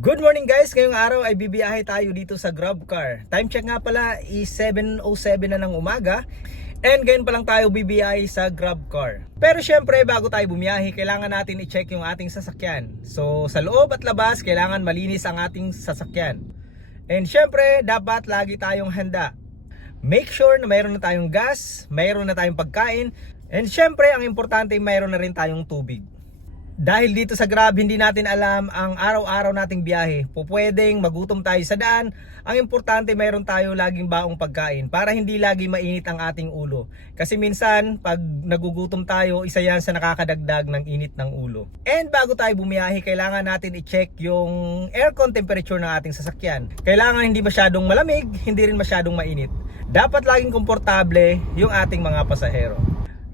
Good morning guys! Ngayong araw ay bibiyahe tayo dito sa Grabcar. Time check nga pala is 7.07 na ng umaga. And ngayon pa lang tayo bibiyahe sa Grabcar. Pero syempre bago tayo bumiyahe, kailangan natin i-check yung ating sasakyan. So sa loob at labas, kailangan malinis ang ating sasakyan. And syempre, dapat lagi tayong handa. Make sure na mayroon na tayong gas, mayroon na tayong pagkain, and syempre, ang importante, mayroon na rin tayong tubig. Dahil dito sa Grab, hindi natin alam ang araw-araw nating biyahe. Pupwedeng magutom tayo sa daan. Ang importante, mayroon tayo laging baong pagkain para hindi lagi mainit ang ating ulo. Kasi minsan, pag nagugutom tayo, isa yan sa nakakadagdag ng init ng ulo. And bago tayo bumiyahe, kailangan natin i-check yung aircon temperature ng ating sasakyan. Kailangan hindi masyadong malamig, hindi rin masyadong mainit. Dapat laging komportable yung ating mga pasahero.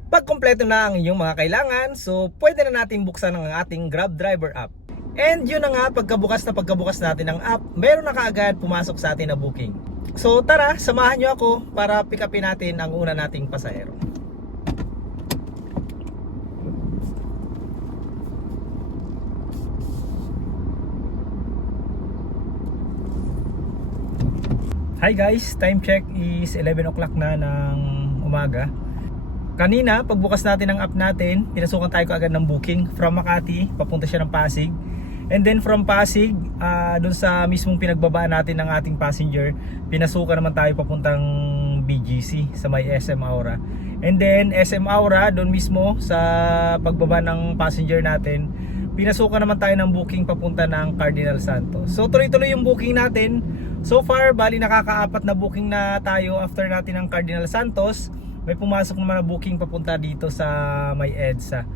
Pag kompleto na ang inyong mga kailangan, so pwede na natin buksan ang ating Grab Driver app. And yun na nga, pagkabukas na pagkabukas natin ng app, meron na kaagad pumasok sa atin na booking. So tara, samahan nyo ako para pick upin natin ang una nating pasahero. Hi guys, time check is 11 o'clock na ng umaga. Kanina, pagbukas natin ng app natin, pinasukan tayo agad ng booking from Makati, papunta siya ng Pasig. And then from Pasig, ah, dun sa mismong pinagbabaan natin ng ating passenger, pinasukan naman tayo papuntang BGC sa may SM Aura. And then SM Aura, doon mismo sa pagbaba ng passenger natin, pinasukan naman tayo ng booking papunta ng Cardinal Santos. So tuloy-tuloy yung booking natin. So far, bali nakakaapat na booking na tayo after natin ng Cardinal Santos may pumasok naman na booking papunta dito sa may EDSA.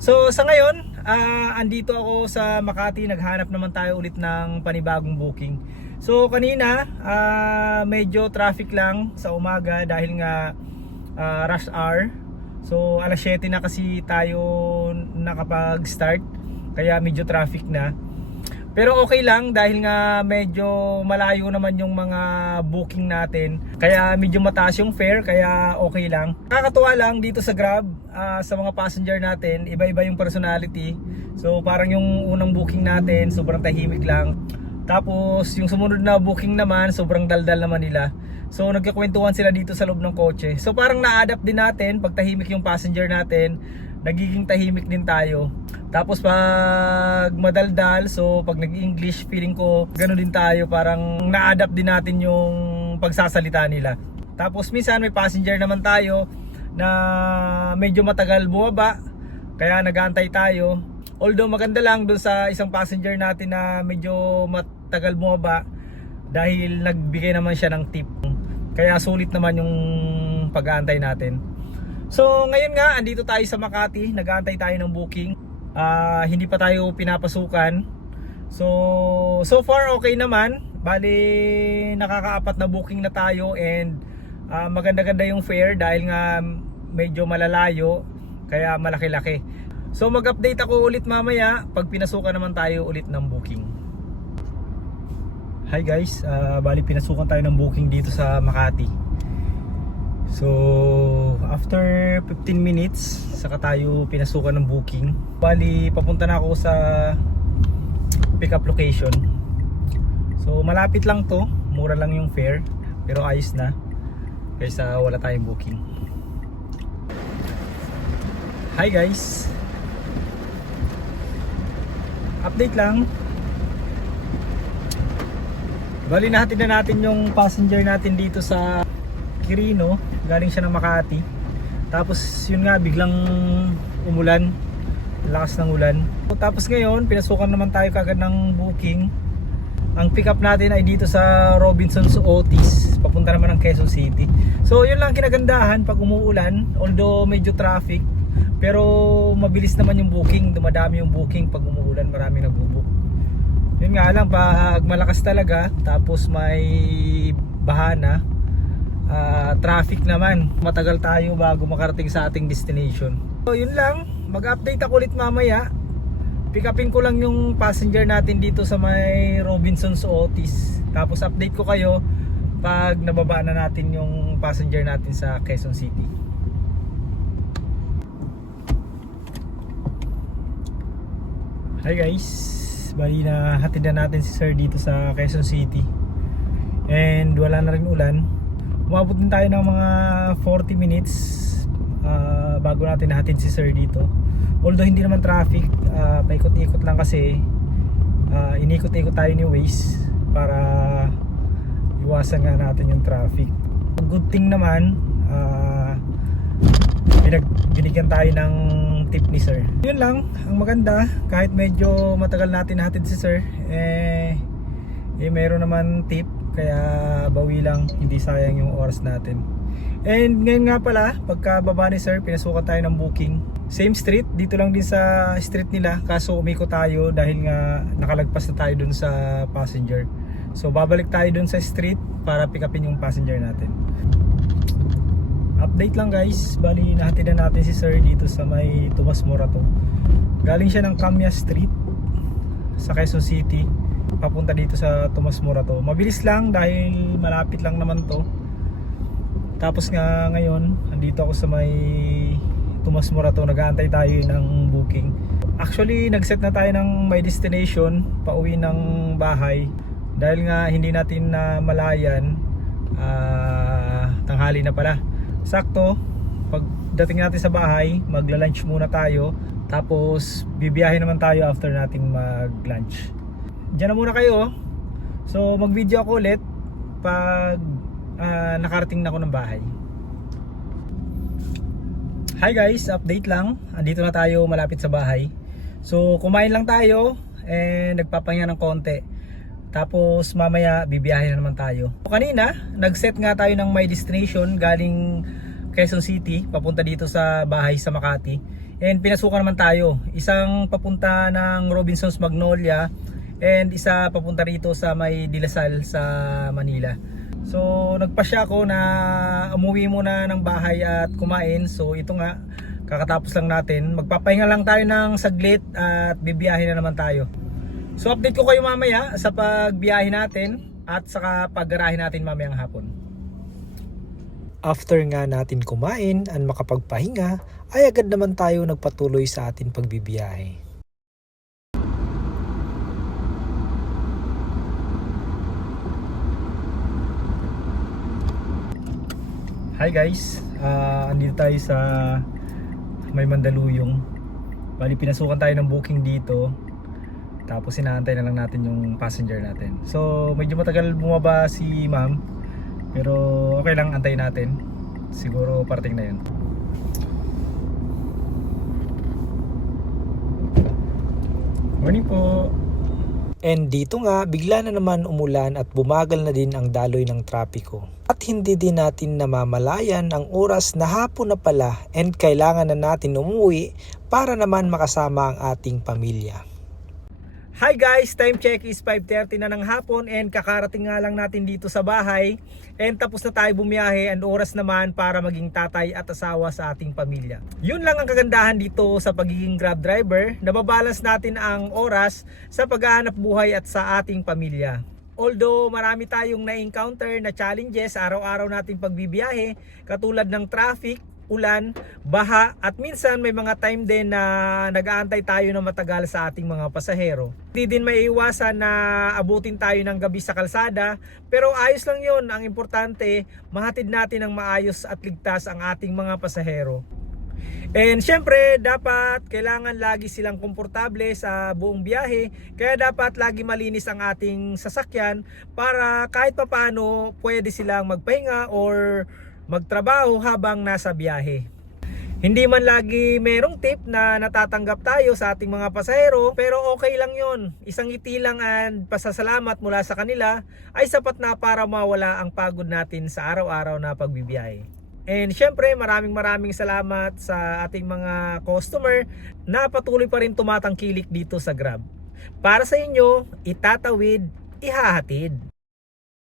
So sa ngayon, ah, andito ako sa Makati, naghanap naman tayo ulit ng panibagong booking. So kanina, ah, medyo traffic lang sa umaga dahil nga ah, rush hour. So alas 7 na kasi tayo nakapag-start, kaya medyo traffic na. Pero okay lang dahil nga medyo malayo naman yung mga booking natin. Kaya medyo mataas yung fare kaya okay lang. Nakakatuwa lang dito sa Grab ah, sa mga passenger natin, iba-iba yung personality. So parang yung unang booking natin, sobrang tahimik lang. Tapos yung sumunod na booking naman, sobrang daldal naman nila. So nagkakwentuhan sila dito sa loob ng kotse. So parang na-adapt din natin pag tahimik yung passenger natin, nagiging tahimik din tayo. Tapos pag madaldal, so pag nag-English, feeling ko gano'n din tayo. Parang na-adapt din natin yung pagsasalita nila. Tapos minsan may passenger naman tayo na medyo matagal bumaba. Kaya nag-aantay tayo. Although maganda lang doon sa isang passenger natin na medyo matagal bumaba dahil nagbigay naman siya ng tip. Kaya sulit naman yung pag-aantay natin. So ngayon nga, andito tayo sa Makati, nag-aantay tayo ng booking. Ah, hindi pa tayo pinapasukan. So, so far okay naman. Bali, nakakaapat na booking na tayo and ah, maganda-ganda yung fare dahil nga medyo malalayo, kaya malaki-laki. So mag-update ako ulit mamaya pag pinasukan naman tayo ulit ng booking. Hi guys, Ah, bali pinasukan tayo ng booking dito sa Makati. So, after 15 minutes, saka tayo pinasukan ng booking. Bali, papunta na ako sa pickup location. So, malapit lang to. Mura lang yung fare. Pero ayos na. Kaysa wala tayong booking. Hi guys! Update lang. Bali natin na natin yung passenger natin dito sa Quirino, galing siya ng Makati. Tapos yun nga biglang umulan, lakas ng ulan. Tapos ngayon, pinasukan naman tayo kagad ng booking. Ang pick up natin ay dito sa Robinson's Otis, papunta naman ng Quezon City. So yun lang kinagandahan pag umuulan, although medyo traffic, pero mabilis naman yung booking, dumadami yung booking pag umuulan, maraming nagbubook. Yun nga lang, pag malakas talaga, tapos may bahana, Ah, traffic naman. Matagal tayo bago makarating sa ating destination. So yun lang, mag-update ako ulit mamaya. Pick upin ko lang yung passenger natin dito sa may Robinson's Otis. Tapos update ko kayo pag nababa na natin yung passenger natin sa Quezon City. Hi guys, bali na hatid na natin si Sir dito sa Quezon City. And wala na rin ulan. Umabot din tayo ng mga 40 minutes ah, bago natin nahatid si Sir dito. Although hindi naman traffic, ah, paikot-ikot lang kasi ah, inikot-ikot tayo ni Waze para iwasan nga natin yung traffic. Good thing naman, ah, pinag binigyan tayo ng tip ni sir. Yun lang, ang maganda, kahit medyo matagal natin natin si sir, eh, eh meron naman tip, kaya bawi lang, hindi sayang yung oras natin. And ngayon nga pala, pagka baba ni sir, pinasukan tayo ng booking. Same street, dito lang din sa street nila, kaso umiko tayo dahil nga nakalagpas na tayo dun sa passenger. So babalik tayo dun sa street para pick upin yung passenger natin. Update lang guys, bali nahatid na natin si Sir dito sa may Tomas Morato. Galing siya ng Camia Street sa Quezon City papunta dito sa Tomas Morato. Mabilis lang dahil malapit lang naman to. Tapos nga ngayon, andito ako sa may Tomas Morato, nag-aantay tayo ng booking. Actually, nag-set na tayo ng my destination pauwi ng bahay dahil nga hindi natin na malayan ah, tanghali na pala. Sakto, pagdating natin sa bahay, magla-lunch muna tayo. Tapos, bibiyahe naman tayo after nating mag-lunch. Diyan na muna kayo. So, mag-video ako ulit pag ah, nakarating na ako ng bahay. Hi guys, update lang. Andito na tayo malapit sa bahay. So, kumain lang tayo and nagpapahinga ng konti. Tapos mamaya bibiyahe na naman tayo. Kanina, nag-set nga tayo ng my destination galing Quezon City papunta dito sa bahay sa Makati. And pinasukan naman tayo. Isang papunta ng Robinsons Magnolia and isa papunta rito sa may Dilasal sa Manila. So nagpasya ako na umuwi muna ng bahay at kumain. So ito nga, kakatapos lang natin. Magpapahinga lang tayo ng saglit at bibiyahe na naman tayo. So update ko kayo mamaya sa pagbiyahe natin at saka paggarahe natin mamayang hapon. After nga natin kumain at makapagpahinga, ay agad naman tayo nagpatuloy sa atin pagbibiyahe. Hi guys, Ah, andito tayo sa may Mandaluyong. Bali pinasukan tayo ng booking dito. Tapos inaantay na lang natin yung passenger natin. So medyo matagal bumaba si ma'am. Pero okay lang antayin natin. Siguro parating na yun. Morning po. And dito nga, bigla na naman umulan at bumagal na din ang daloy ng trapiko. At hindi din natin namamalayan ang oras na hapon na pala and kailangan na natin umuwi para naman makasama ang ating pamilya. Hi guys, time check is 5.30 na ng hapon and kakarating nga lang natin dito sa bahay and tapos na tayo bumiyahe and oras naman para maging tatay at asawa sa ating pamilya. Yun lang ang kagandahan dito sa pagiging grab driver, nababalance natin ang oras sa paghahanap buhay at sa ating pamilya. Although marami tayong na-encounter na challenges araw-araw nating pagbibiyahe katulad ng traffic, ulan, baha at minsan may mga time din na nag-aantay tayo ng matagal sa ating mga pasahero. Hindi din maiiwasan na abutin tayo ng gabi sa kalsada pero ayos lang yon ang importante mahatid natin ng maayos at ligtas ang ating mga pasahero. And syempre, dapat kailangan lagi silang komportable sa buong biyahe. Kaya dapat lagi malinis ang ating sasakyan para kahit papano pwede silang magpahinga or magtrabaho habang nasa biyahe. Hindi man lagi merong tip na natatanggap tayo sa ating mga pasahero pero okay lang yon. Isang ngiti lang at pasasalamat mula sa kanila ay sapat na para mawala ang pagod natin sa araw-araw na pagbibiyahe. And syempre maraming maraming salamat sa ating mga customer na patuloy pa rin tumatangkilik dito sa Grab. Para sa inyo, itatawid, ihahatid.